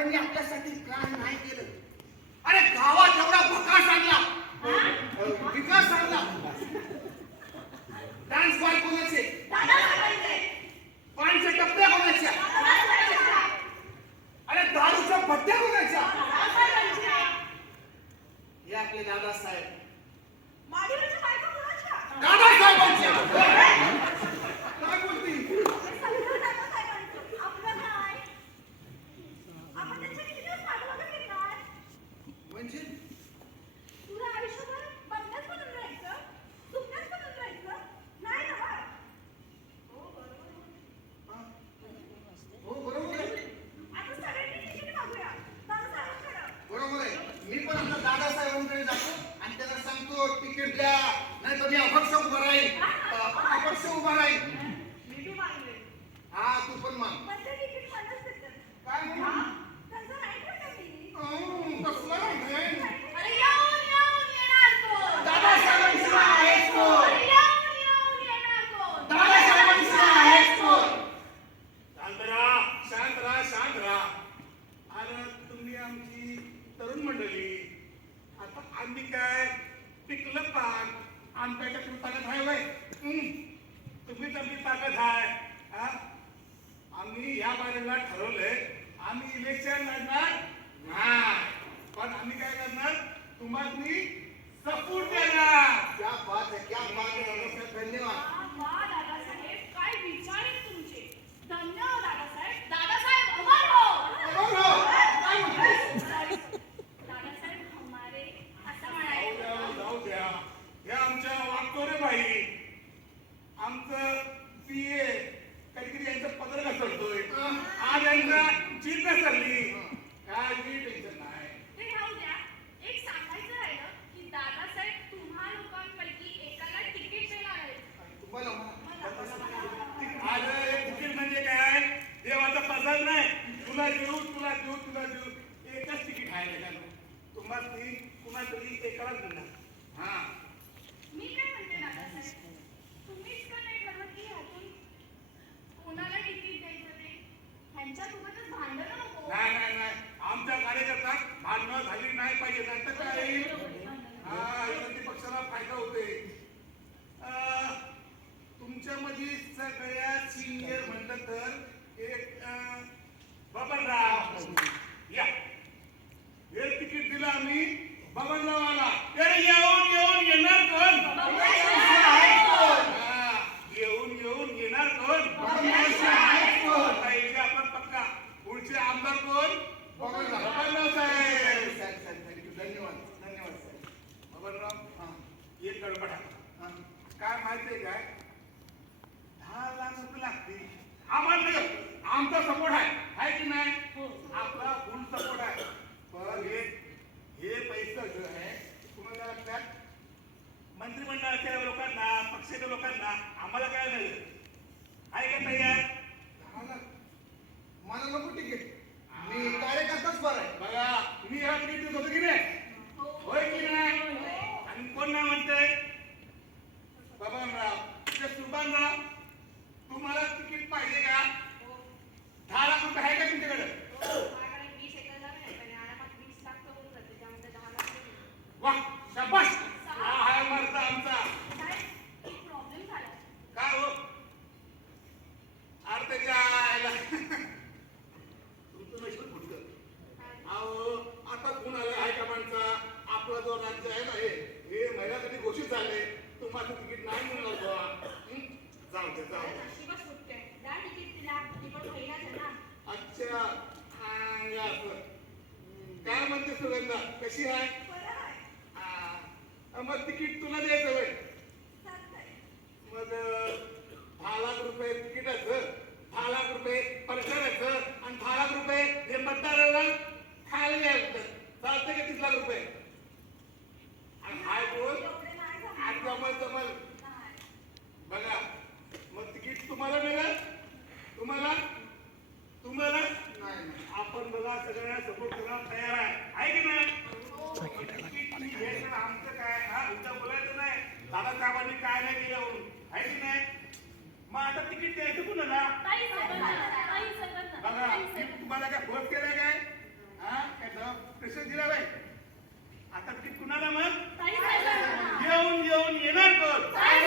दादासाहेबांनी आपल्यासाठी काय नाही केलं. अरे गावात एवढा भकास आणला, विकास आणला. डान्स बार कोणाचे? पानचे टप्प्या कोणाच्या? अरे दारूच्या भट्ट्या कोणाच्या? हे आपले दादासाहेब. दादासाहेबांच्या. काय बोलती? म्हणजे दादासाहेबांकडे जातो आणि त्याला सांगतो तिकीट द्या, नाही तर मी अपक्ष उभा राहील, अपक्ष उभा राहील. हा तू पण मान. काय म्हणून? कसला दादासाहेबांशिवाय आहेच कोण? दादासाहेबांशिवाय आहेच कोण? शांत राहा, शांत राहा, शांत राहा. आणि तुम्ही आमची तरुण मंडळी, आता आम्ही काय पिकलं पान आमच्या ताकद आहे वय. तुम्हीच आमची ताकद आहे. आम्ही या बाजूला ठरवलंय आम्ही इलेक्शन लढणार नाही, पण आम्ही काय करणार, तुम्हाला सपोर्ट देणार. क्या बात है, क्या बात है. नमस्कार, धन्यवाद. काय विचार आहेत तुमचे. धन्यवाद दादासाहेब. दादासाहेब अमर हो. दादासाहेब हमारे असं म्हणायचं. जाऊ द्या. हे आमच्या वागतोरे बाई, आमचं पीए कधी कधी यांचं पदर घसरतोय. आज यांचा जीभ घसरली. काय टेन्शन नाही. ते राहू द्या. एक सांगायचं राहिलं की दादासाहेब तुम्हा लोकांपैकी एकाला तिकीट देणार आहेत. तुम्हाला आज एक तिकीट म्हणजे काय, देवाचा प्रसाद नाही. तुला देऊ, तुला देऊ, तुला देऊ. एकच तिकीट आहे त्याच्यानं. तुम्हाला कुणा तरी एकालाच देणार. हा मी काय म्हणते दादासाहेब, तुम्हीच का नाही ठरवत की ह्यातून कोणाला तिकीट द्यायचं ते? ह्यांच्यासोबतच भांडणं नको. नाही नाही नाही, आमच्या कार्यकर्त्यात भांडणं झाली नाही पाहिजे. नंतर काय विरोधी पक्षाला फायदा होते. तुमच्यामध्ये सगळ्यात सिनियर म्हणलं तर एक बबनराव. या हे तिकीट दिलं आम्ही बबनरावाला. तर येऊन येऊन येणार कोण? येऊन येऊन येणार कोण? पाहिजे आपण पक्का. पुढचे आमदार कोण? बबनराव साहेब. धन्यवाद, धन्यवाद साहेब. बबनराव एक गडबड आहे. काय माहितीये काय, 10 लाख रुपये लागतील आम्हाला. आमचा सपोर्ट आहे की नाही? आपला फुल सपोर्ट आहे. पण हे पैसे जो आहे तुम्हाला लागतात मंत्रिमंडळाच्या लोकांना, पक्षाच्या लोकांना. आम्हाला काय नाही आहे का तयार? 10 लाख मला नको तिकीट. मी कार्यकर्ताच बरं आहे. बघा मी ह्या तिकीट देत होतो की नाही? होय की नाही? आणि कोण नाही म्हणतंय? बबनराव. सुभानराव, तुम्हाला तिकीट पाहिजे का? 10 लाख रुपये आहे का तुमच्याकडे? वा शाबास. हा आहे मर्द आमचा. प्रॉब्लेम झाला. काय हो अर्थच्या तुमचं नशीब फुटलं. अहो आता कोण आलं आहे का माणसा? आपला जो राज्य आहे ना हे महिलासाठी घोषित झाले. तुम्हाला तिकीट नाही मिळणार बाबा. जाऊ दे जाऊ दे. अच्छा काय म्हणते सुगंधा, कशी आहे? मग तिकीट तुला द्यायचं वय. मग 10 लाख रुपये तिकिटाचं, 10 लाख रुपये प्रचाराचं आणि 10 लाख रुपये हे मतदाराला खायला द्यायचं. चालतं का 30 लाख रुपये? आणि हाय बोल आणि जमल जमल. बघा मग तिकीट तुम्हाला मिळेल. तुम्हाला तुम्हाला आपण बघा सगळ्यांना सपोर्ट करायला तयार आहे की नाही? आमचं काय हा उद्या बोलायचं नाही दादासाहेबांनी काय नाही केलं म्हणून, आहे की नाही? मग आता तिकीट द्यायचं कुणाला? बघा मी तुम्हाला काय फोन केलाय काय? कसं दिला बाई आता ती कुणाला मग ताई साहेबांना. येऊन येऊन येणार कोण ताई